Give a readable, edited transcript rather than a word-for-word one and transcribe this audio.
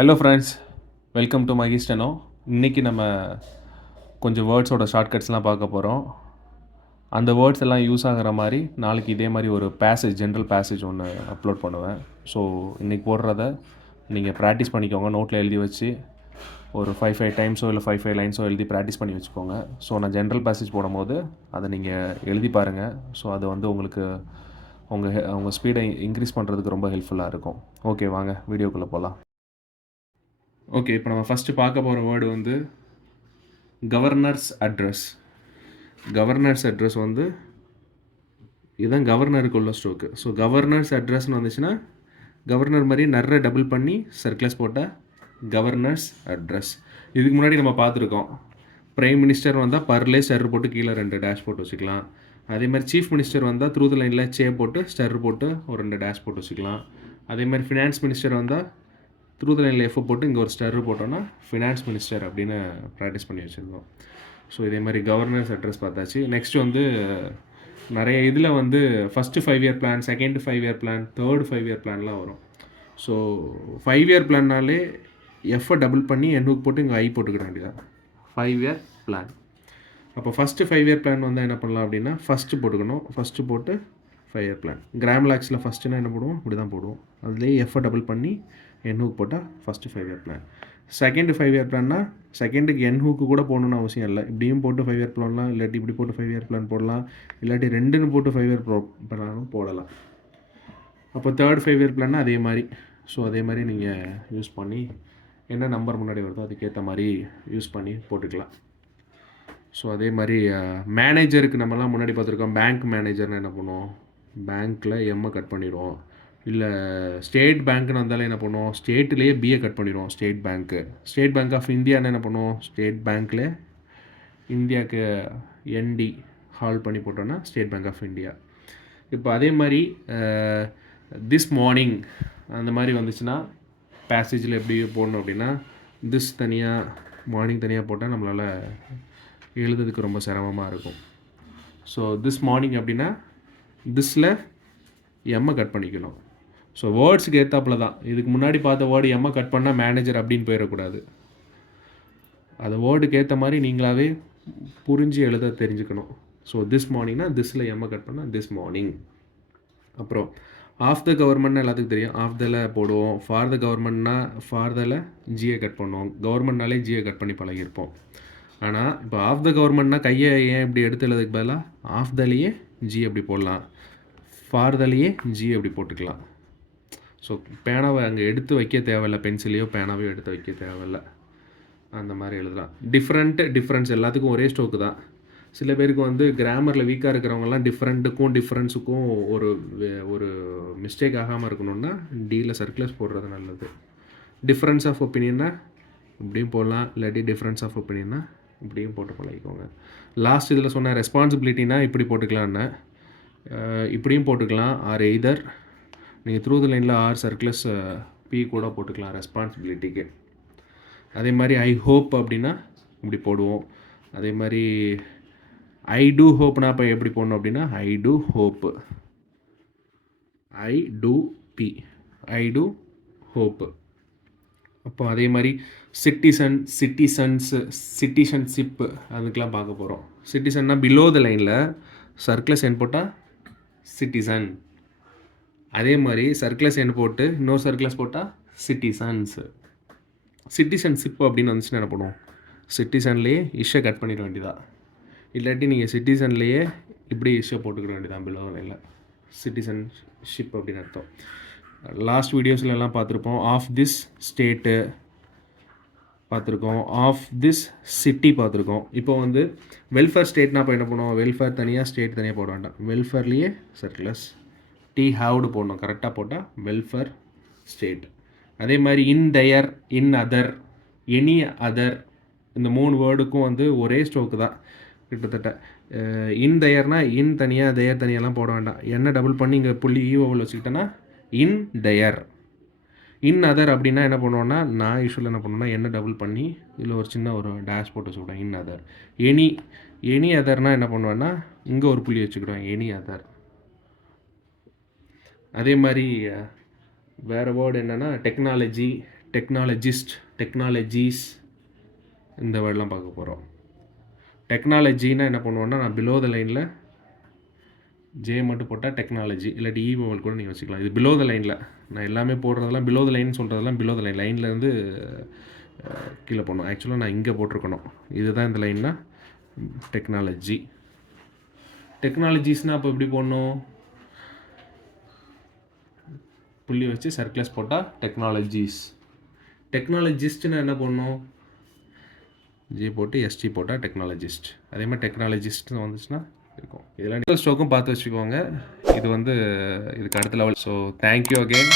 Hello friends, welcome to Magi steno. இன்றைக்கி நம்ம கொஞ்சம் வேர்ட்ஸோட ஷார்ட்கட்ஸ்லாம் பார்க்க போகிறோம். அந்த வேர்ட்ஸ் எல்லாம் யூஸ் ஆகிற மாதிரி நாளைக்கு இதே மாதிரி ஒரு ஜென்ரல் பேசேஜ் ஒன்று அப்லோட் பண்ணுவேன். ஸோ இன்றைக்கி போடுறத நீங்கள் ப்ராக்டிஸ் பண்ணிக்கோங்க. நோட்டில் எழுதி வச்சு ஒரு 5 டைம்ஸோ இல்லை 5 லைன்ஸோ எழுதி ப்ராக்டிஸ் பண்ணி வச்சுக்கோங்க. ஸோ நான் ஜென்ரல் பேசேஜ் போடும்போது அதை நீங்கள் எழுதி பாருங்கள். ஸோ அது வந்து உங்களுக்கு உங்கள் ஸ்பீடை இன்க்ரீஸ் பண்ணுறதுக்கு ரொம்ப ஹெல்ப்ஃபுல்லாக இருக்கும். ஓகே, வாங்க வீடியோக்குள்ளே போகலாம். ஓகே, இப்போ நம்ம ஃபஸ்ட்டு பார்க்க போகிற வேர்டு வந்து கவர்னர்ஸ் அட்ரஸ். கவர்னர்ஸ் அட்ரஸ் வந்து இதுதான் கவர்னருக்கு உள்ள ஸ்ட்ரோக்கு. ஸோ கவர்னர்ஸ் அட்ரஸ்னு வந்துச்சுன்னா கவர்னர் மாதிரி நிறைய டபுள் பண்ணி சர்க்கிளஸ் போட்டால் கவர்னர்ஸ் அட்ரஸ். இதுக்கு முன்னாடி நம்ம பார்த்துருக்கோம். பிரைம் மினிஸ்டர் வந்தால் பர்லே ஸ்டர் போட்டு கீழே 2 டேஷ் போட்டு வச்சுக்கலாம். அதே மாதிரி சீஃப் மினிஸ்டர் வந்தால் த்ரூ த லைனில் சே போட்டு ஸ்டர் போட்டு ஒரு 2 டேஷ் போட்டு வச்சுக்கலாம். அதே மாதிரி ஃபினான்ஸ் மினிஸ்டர் வந்தால் த்ரூ த லைனில் எஃப் போட்டு இங்கே ஒரு ஸ்டர் போட்டோன்னா ஃபினான்ஸ் மினிஸ்டர் அப்படின்னு ப்ராக்டிஸ் பண்ணி வச்சுருந்தோம். ஸோ இதே மாதிரி கவர்னர்ஸ் அட்ரஸ் பார்த்தாச்சு. நெக்ஸ்ட் வந்து நிறைய இதில் வந்து first 5 year plan, second 5 year plan, third 5 year பிளான்லாம் வரும். ஸோ 5 இயர் பிளான்னாலே எஃப்ஐ டபுள் பண்ணி என்னுக்கு போட்டு இங்கே ஐ போட்டுக்கிட வேண்டியதான் 5 இயர் பிளான். அப்போ ஃபஸ்ட்டு 5 இயர் பிளான் வந்தால் என்ன பண்ணலாம் அப்படின்னா ஃபஸ்ட்டு போட்டுக்கணும். ஃபஸ்ட்டு போட்டு 5 இயர் பிளான். கிராம் லாக்ஸில் ஃபஸ்ட்டுனா என்ன போடுவோம், இப்படி தான் போடுவோம். அதுலேயே எஃப்ஐ டபுள் பண்ணி என் ஹூக் போட்டால் first 5 year plan. Second 5 year பிளான்னா செகண்டுக்கு என் ஹூக்கு கூட போகணுன்னு அவசியம் இல்லை. இப்படியும் போட்டு 5 இயர் பிளான்லாம், இல்லாட்டி இப்படி போட்டு 5 இயர் பிளான் போடலாம், இல்லாட்டி 2ன்னு போட்டு 5 இயர் பிளானும் போடலாம். அப்போ தேர்ட் 5 இயர் பிளான்னா அதே மாதிரி. ஸோ அதே மாதிரி நீங்கள் யூஸ் பண்ணி என்ன நம்பர் முன்னாடி வருதோ அதுக்கேற்ற மாதிரி யூஸ் பண்ணி போட்டுக்கலாம். ஸோ அதே மாதிரி மேனேஜருக்கு நம்மலாம் முன்னாடி பார்த்துருக்கோம். பேங்க் மேனேஜர்னு என்ன பண்ணுவோம், பேங்க்கில் எம்மை கட் பண்ணிடுவோம். இல்லை ஸ்டேட் பேங்க்னு வந்தாலே என்ன பண்ணுவோம், ஸ்டேட்லேயே பிஏ கட் பண்ணிடுவோம். ஸ்டேட் பேங்க் ஆஃப் இந்தியான்னு என்ன பண்ணுவோம், ஸ்டேட் பேங்க்கில் இந்தியாவுக்கு என்டி ஹால் பண்ணி போட்டோன்னா ஸ்டேட் பேங்க் ஆஃப் இந்தியா. இப்போ அதே மாதிரி திஸ் மார்னிங் அந்த மாதிரி வந்துச்சுன்னா பேசேஜில் எப்படி போடணும் அப்படின்னா திஸ் தனியாக, மார்னிங் தனியாக போட்டால் நம்மளால் எழுதுறதுக்கு ரொம்ப சிரமமாக இருக்கும். ஸோ திஸ் மார்னிங் அப்படின்னா திஸில் எம்மை கட் பண்ணிக்கணும். ஸோ வேர்ட்ஸுக்கு ஏற்றாப்புல தான். இதுக்கு முன்னாடி பார்த்த வேர்டு எம்மை கட் பண்ணால் மேனேஜர் அப்படின்னு போயிடக்கூடாது. அது வேர்டுக்கு ஏற்ற மாதிரி நீங்களாகவே புரிஞ்சு எழுத தெரிஞ்சுக்கணும். ஸோ திஸ் மார்னிங்னா திஸில் எம்மை கட் பண்ணால் திஸ் மார்னிங். அப்புறம் ஆஃப் த கவர்மெண்ட்னா எல்லாத்துக்கும் தெரியும். ஆஃப் தல போடுவோம். ஃபார் த கவர்மெண்ட்னா ஃபார் தல ஜியை கட் பண்ணுவோம். கவர்மெண்ட்னாலே ஜியை கட் பண்ணி பழகியிருப்போம். ஆனால் இப்போ ஆஃப் த கவர்மெண்ட்னா கையை ஏன் இப்படி எடுத்து எழுதுக்கு பதிலாக ஆஃப் தலையே ஜி அப்படி போடலாம், ஃபார் தலையே ஜி அப்படி போட்டுக்கலாம். ஸோ பேனாவை அங்கே எடுத்து வைக்க தேவையில்லை, பென்சிலையோ பேனாவையோ எடுத்து வைக்க தேவையில்லை. அந்த மாதிரி எழுதலாம். டிஃப்ரென்ஸ் எல்லாத்துக்கும் ஒரே ஸ்ட்ரோக்கு தான். சில பேருக்கு வந்து கிராமரில் வீக்காக இருக்கிறவங்கலாம் டிஃப்ரென்ஸுக்கும் ஒரு மிஸ்டேக் ஆகாமல் இருக்கணும்னா டியில் சர்க்குலஸ் போடுறது நல்லது. டிஃப்ரென்ஸ் ஆஃப் ஒப்பீனியன்னா இப்படியும் போடலாம், இல்லாட்டி டிஃப்ரென்ஸ் ஆஃப் ஒப்பீனியன்னா இப்படியும் போட்டு பழகிக்கோங்க. லாஸ்ட் இதில் சொன்ன ரெஸ்பான்சிபிலிட்டினா இப்படி போட்டுக்கலான்னு, இப்படியும் போட்டுக்கலாம். ஆர் எய்தர் நீங்கள் த்ரூ த லைனில் ஆர் சர்க்குலஸ் பி கூட போட்டுக்கலாம் ரெஸ்பான்சிபிலிட்டிக்கு. அதே மாதிரி ஐ ஹோப் அப்படின்னா இப்படி போடுவோம். அதே மாதிரி ஐ டூ ஹோப்னா இப்போ எப்படி போடணும் அப்படின்னா ஐ டூ ஹோப்பு, ஐ டூ பி, ஐ டூ ஹோப்பு. அப்போ அதே மாதிரி சிட்டிசன்ஷிப்பு அதுக்கெலாம் பார்க்க போகிறோம். சிட்டிசன்னா பிலோ த லைனில் சர்க்குலஸ் என் போட்டால் சிட்டிசன். அதே மாதிரி சர்க்குலஸ் என் போட்டு இன்னொரு சர்க்குலஸ் போட்டால் சிட்டிசன்ஷிப் அப்படின்னு வந்துச்சுன்னா என்ன பண்ணுவோம், சிட்டிசன்லேயே இஷ்ஷை கட் பண்ணிட வேண்டியதா, இல்லாட்டி நீங்கள் சிட்டிசன்லேயே இப்படி இஷ்ஷை போட்டுக்கிட வேண்டியதான் பிலோ லைனில். சிட்டிசன்ஷிப் அப்படின்னு அர்த்தம். லாஸ்ட் வீடியோஸ்லாம் பார்த்துருப்போம். ஆஃப் திஸ் ஸ்டேட்டு பார்த்துருக்கோம், ஆஃப் திஸ் சிட்டி பார்த்துருக்கோம். இப்போ வந்து வெல்ஃபேர் ஸ்டேட்னா இப்போ என்ன பண்ணுவோம், வெல்ஃபேர் தனியாக ஸ்டேட் தனியாக போட வேண்டாம், வெல்ஃபேர்லேயே சர்க்குலஸ் டி ஹாவ்டு போடணும். கரெக்டாக போட்டால் வெல்ஃபேர் ஸ்டேட். அதே மாதிரி entire, another, any other, இந்த 3 வேர்டுக்கும் வந்து ஒரே ஸ்ட்ரோக்கு தான் கிட்டத்தட்ட. இன் டயர்னா இன் தனியாக டயர் தனியாலாம் போட வேண்டாம். என்ன டபுள் பண்ணி இங்கே புள்ளி ஈவோவில் வச்சுக்கிட்டேன்னா இன் டயர். இன் அதர் அப்படின்னா என்ன பண்ணுவோன்னா, நான் யூஸ்வலாக என்ன பண்ணுவேன்னா என்ன டபுள் பண்ணி இதில் ஒரு சின்ன ஒரு டேஷ் போட்டு வச்சுக்கிட்டேன். In other. எனி அதர்னால் என்ன பண்ணுவேன்னா இங்கே ஒரு புள்ளி வச்சுக்கிடுவேன், எனி அதர். அதே மாதிரி வேறு வேர்டு என்னென்னா டெக்னாலஜிஸ்ட், டெக்னாலஜிஸ், இந்த வேர்டெலாம் பார்க்க போகிறோம். டெக்னாலஜின்னா என்ன பண்ணுவோன்னா, நான் பிலோ த லைனில் ஜே மட்டும் போட்டால் டெக்னாலஜி, இல்லாட்டி ஈ வவல் கூட நீங்கள் வச்சுக்கலாம். இது பிலோ த லைனில் நான் எல்லாமே போடுறதெல்லாம் பிலோ த லைன் சொல்கிறதெல்லாம் பிலோ த லைன், லைன்லேருந்து கீழே போடணும். ஆக்சுவலாக நான் இங்கே போட்டிருக்கணும். இதுதான் இந்த லைன்னா டெக்னாலஜி. டெக்னாலஜிஸ்னால் அப்போ எப்படி போடணும்? புள்ளி வச்சு சர்க்கிளஸ் போட்டால் டெக்னாலஜிஸ். டெக்னாலஜிஸ்ட்னா என்ன பண்ணணும்? ஜி போட்டு எஸ்டி போட்டால் டெக்னாலஜிஸ்ட். அதே மாதிரி டெக்னாலஜிஸ்ட்னு வந்துச்சுன்னா இருக்கும். இதெல்லாம் ஸ்ட்ரோக்கும் பார்த்து வச்சுக்கோங்க. இது வந்து இதுக்கு அடுத்த லெவல். So thank you again.